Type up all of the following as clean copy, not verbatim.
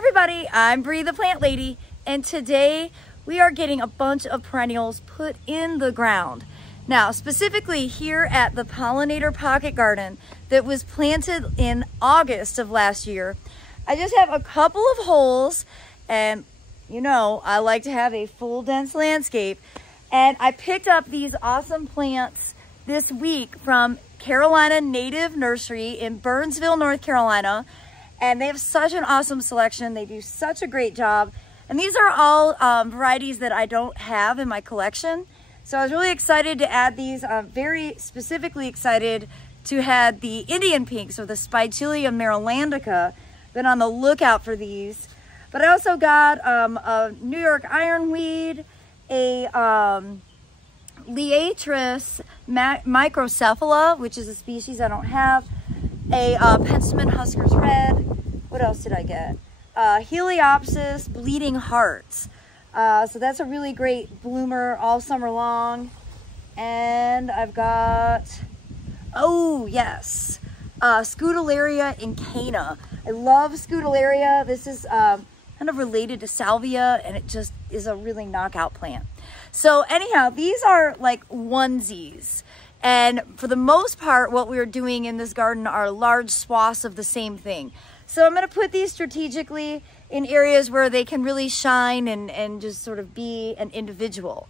everybody, I'm Bree the Plant Lady, and today we are getting a bunch of perennials put in the ground. Now, specifically here at the Pollinator Pocket Garden that was planted in August of last year, I just have a couple of holes, and you know, I like to have a full dense landscape, and I picked up these awesome plants this week from Carolina Native Nursery in Burnsville, North Carolina. And they have such an awesome selection. They do such a great job. And these are all varieties that I don't have in my collection. So I was really excited to add these. I'm very specifically excited to add the Indian pinks or the Spigelium marylandica. Been on the lookout for these. But I also got a New York ironweed, a Liatris microcephala, which is a species I don't have, a Penstemon Husker's Red. What else did I get? Heliopsis Bleeding Hearts. So that's a really great bloomer all summer long. And I've got, oh yes, Scutellaria incana. I love Scutellaria. This is kind of related to salvia, and it just is a really knockout plant. So anyhow, these are like onesies. And for the most part, what we're doing in this garden are large swaths of the same thing. So I'm going to put these strategically in areas where they can really shine and just sort of be an individual.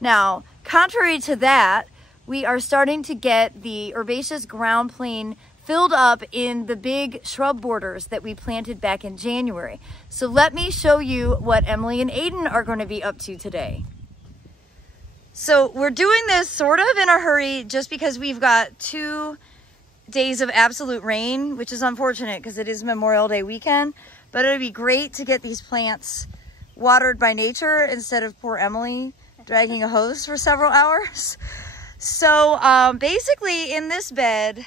Now, contrary to that, we are starting to get the herbaceous ground plane filled up in the big shrub borders that we planted back in January. So let me show you what Emily and Aiden are going to be up to today. So we're doing this sort of in a hurry just because we've got 2 days of absolute rain, which is unfortunate because it is Memorial Day weekend, but it'd be great to get these plants watered by nature instead of poor Emily dragging a hose for several hours. So basically in this bed,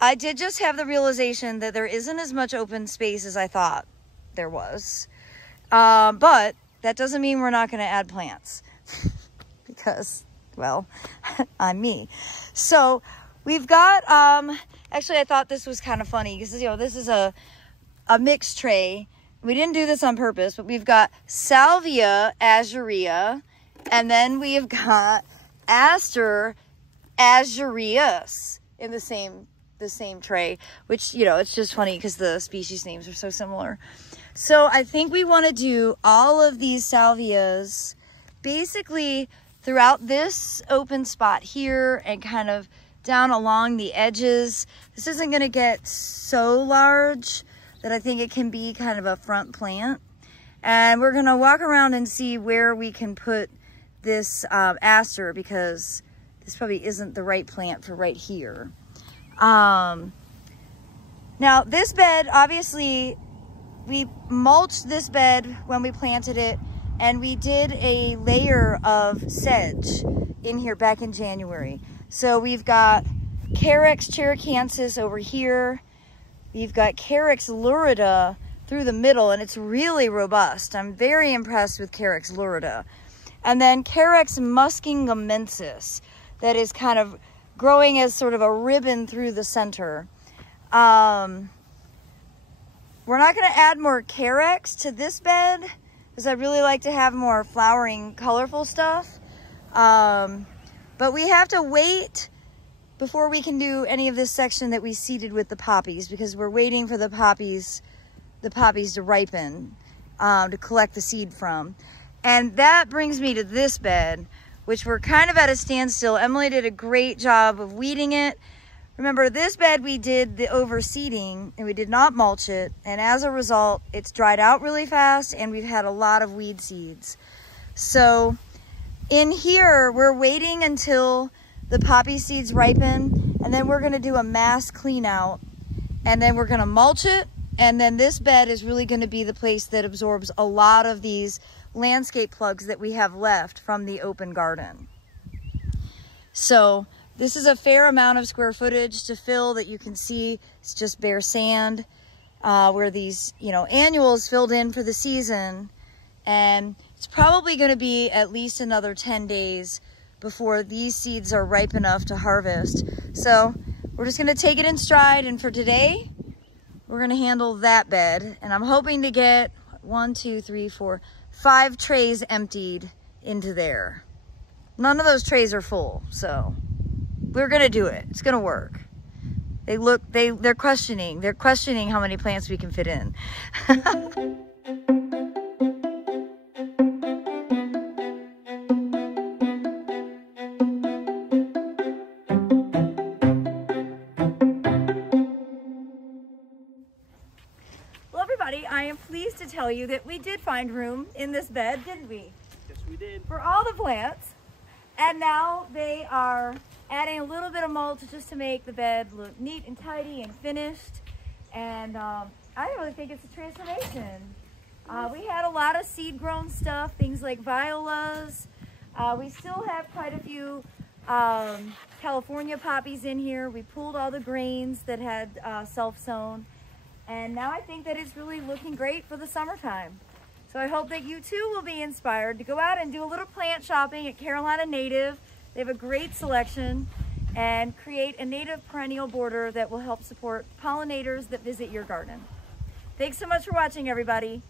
I did just have the realization that there isn't as much open space as I thought there was. But that doesn't mean we're not going to add plants. Because, well, I'm me. So we've got, actually I thought this was kind of funny because, you know, this is a mixed tray. We didn't do this on purpose, but we've got Salvia azurea, and then we have got Aster azureus in the same tray, which, you know, it's just funny because the species names are so similar. So I think we want to do all of these salvias basically throughout this open spot here and kind of down along the edges. This isn't going to get so large that I think it can be kind of a front plant. And we're going to walk around and see where we can put this aster, because this probably isn't the right plant for right here. Now this bed, obviously we mulched this bed when we planted it, and we did a layer of sedge in here back in January. So we've got Carex cherokeensis over here. We've got Carex lurida through the middle, and it's really robust. I'm very impressed with Carex lurida. And then Carex muskingamensis, that is kind of growing as sort of a ribbon through the center. We're not going to add more Carex to this bed, because I really like to have more flowering, colorful stuff. But we have to wait before we can do any of this section that we seeded with the poppies, because we're waiting for the poppies to ripen to collect the seed from. And that brings me to this bed, which we're kind of at a standstill. Emily did a great job of weeding it. Remember, this bed we did the overseeding and we did not mulch it, and as a result it's dried out really fast and we've had a lot of weed seeds. So in here we're waiting until the poppy seeds ripen, and then we're going to do a mass clean out, and then we're going to mulch it, and then this bed is really going to be the place that absorbs a lot of these landscape plugs that we have left from the open garden. So this is a fair amount of square footage to fill that you can see. It's just bare sand where these, you know, annuals filled in for the season. And it's probably going to be at least another 10 days before these seeds are ripe enough to harvest. So we're just going to take it in stride. And for today, we're gonna handle that bed, and I'm hoping to get 5 trays emptied into there. None of those trays are full, so we're gonna do it. It's gonna work. They're questioning how many plants we can fit in. Well, everybody, I am pleased to tell you that we did find room in this bed, didn't we? Yes, we did. For all the plants. And now they are adding a little bit of mulch just to make the bed look neat and tidy and finished. And I really think it's a transformation. We had a lot of seed grown stuff, things like violas. We still have quite a few California poppies in here. We pulled all the grains that had self-sown. And now I think that it's really looking great for the summertime. So I hope that you too will be inspired to go out and do a little plant shopping at Carolina Native. They have a great selection, and create a native perennial border that will help support pollinators that visit your garden. Thanks so much for watching, everybody.